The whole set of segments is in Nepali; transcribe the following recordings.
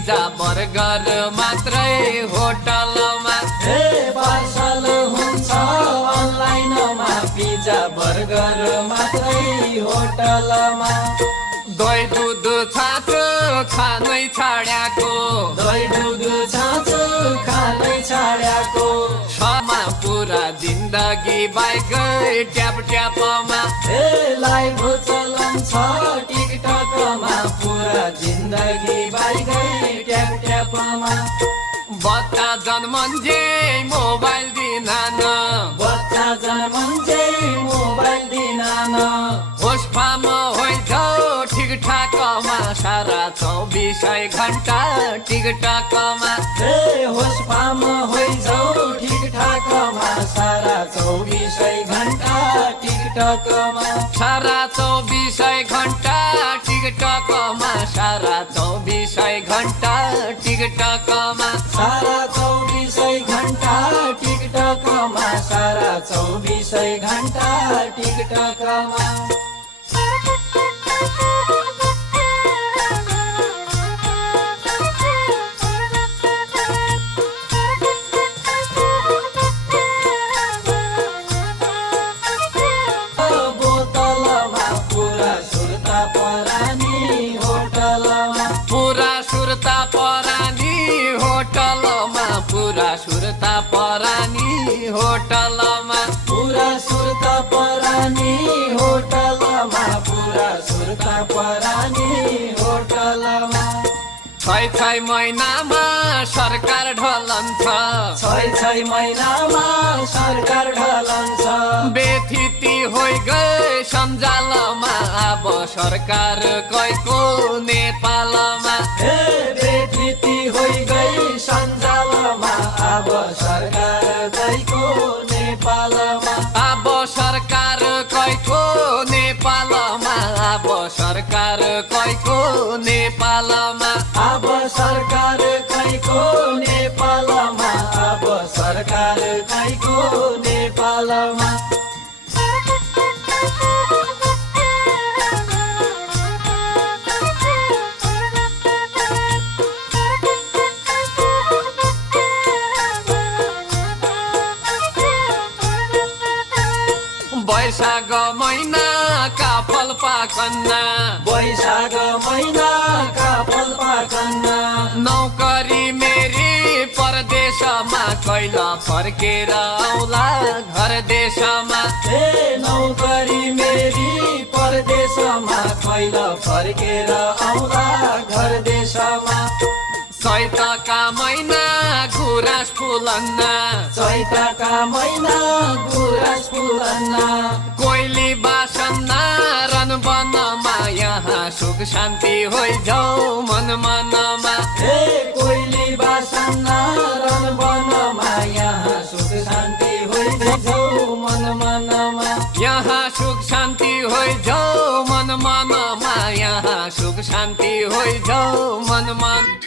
पिज्जा बर्गर मात्रै होटलमा पार्सल हुन्छ अनलाइनमा पिज्जा बर्गर मात्रै होटलमा दही दुध छाँचो खानै छाड्याको दही दुध छाँचो खानै छाड्याको छमा पुरा जिन्दगी बाइकै ट्याप ट्यापमा लाइभ चलन छ टिकटकमा पुरा जिन्दगी बाइकै ट्याप ट्यापमा बच्चा जन्मन्जे मोबाइल दिनान बच्चा जन्मन्जे मोबाइल दिनान होस फार्म होइजाउ ठिकठाकमा सारा 24 घण्टा टिकटकमा होस फार्म होइजाउ ठिकठाकमा सारा 24 घण्टा टिकटकमा सारा 24 घण्टा टिकटकमा सारा 24 घण्टा टिकटकमा सारा 24 घण्टा टिकटकमा सारा 24 घण्टा टिकटकमा बोतलमा पुरा सुर्ता परानी होटलमा पुरा सुर्ता परानी होटलमा पुरा सुर्ता परानी होटलमा पुरा सुर्ता परानी होटलमा पुरा सुर्ता परानी होटलमा छै महिनामा सरकार ढलन्छ छै महिनामा सरकार ढलन्छ बेथिति होइ गए सञ्जालमा अब सरकार कैको नेपालमा बेथिति होइ गई सञ्जालमा अब सरकार गएको नेपालमा अब सरकार कैको नेपालमा अब सरकार कैको नेपालमा अब सरकार खैको नेपालमा अब सरकार खैको नेपालमा वैशाख महिना काफल पाकन्ना वैशाख महिना काफल पाकन्ना नौकरी मेरी परदेशमा कैला फर्केर आउला घर देशमा नौकरी मेरी परदेशमा कैला फर्केर आउला घर देशमा चैतका महिना गुराँस फुलन्ना चैतका महिना गुराँस फुलन्ना कोइली बासन्ना रन वनमा यहाँ सुख शान्ति होइजाउ मन मनमा कोइली बासन्ना रन वनमा यहाँ सुख शान्ति होइजाउ मन मनमा यहाँ सुख शान्ति होइजाउ मन मनमा यहाँ सुख शान्ति होइजाउ मन मन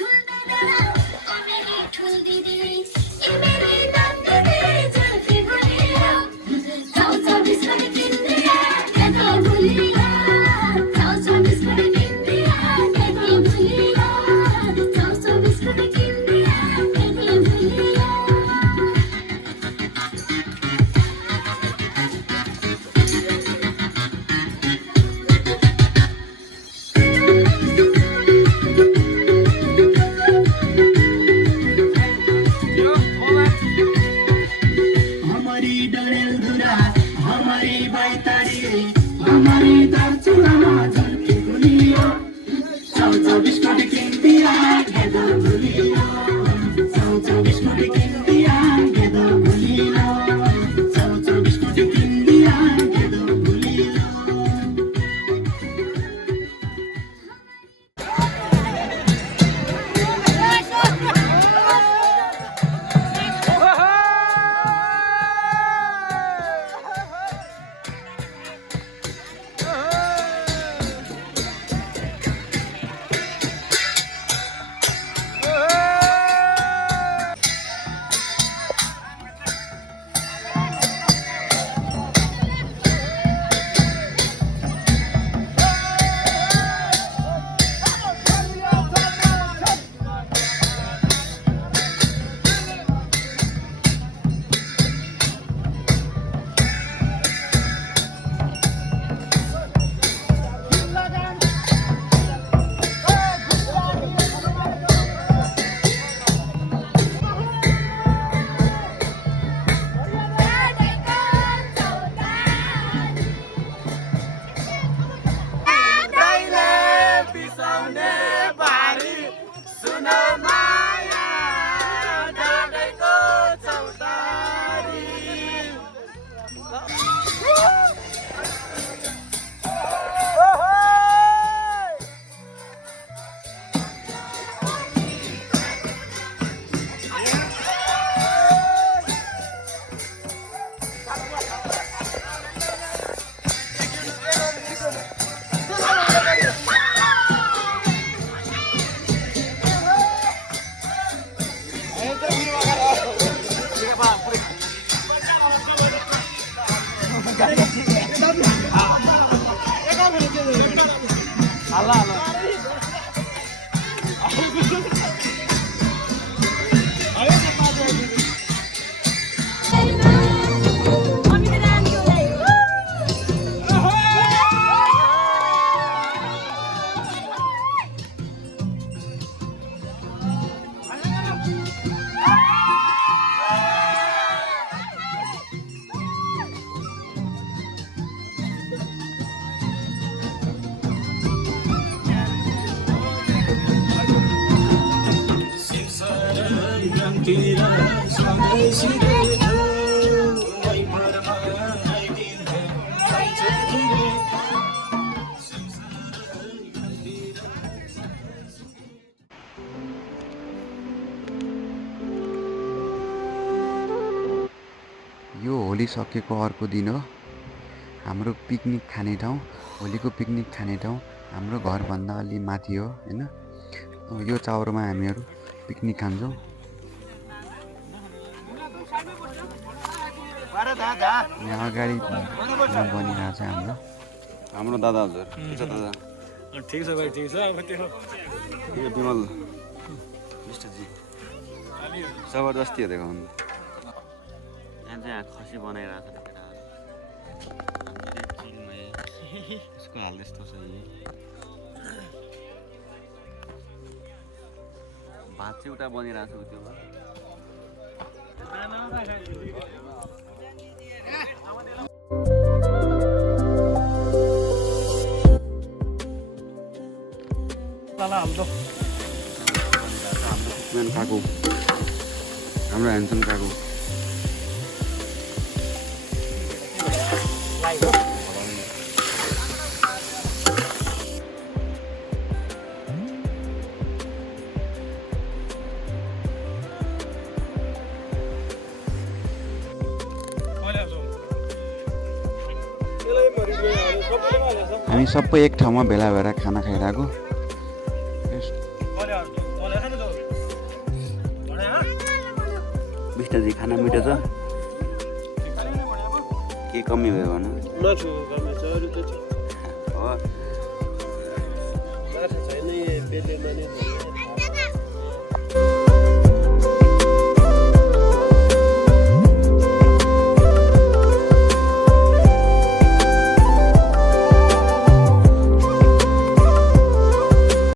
यो होली सकेको अर्को दिन हो हाम्रो पिकनिक खाने ठाउँ होलीको पिकनिक खाने ठाउँ हाम्रो घरभन्दा अलि माथि हो होइन यो चाउरोमा हामीहरू पिकनिक खान्छौँ यहाँ अगाडि खाना बनिरहेको छ हाम्रो दादा हजुर के छ दादा ठिक छ भाइ ठिक छ अब त्यो यो विमल विष्टजी जबरजस्ती हो देखाउनु यहाँ चाहिँ खसी बनाइरहेको छ यसको हाल त्यस्तो छ भात चाहिँ उता बनिरहेको छ त्यो काको हाम्रो ह्यान्डसम काको हामी सबै एक ठाउँमा भेला भएर खाना खाइरहेको विष्टजी खाना मिठो छ के कमी भयो भन हो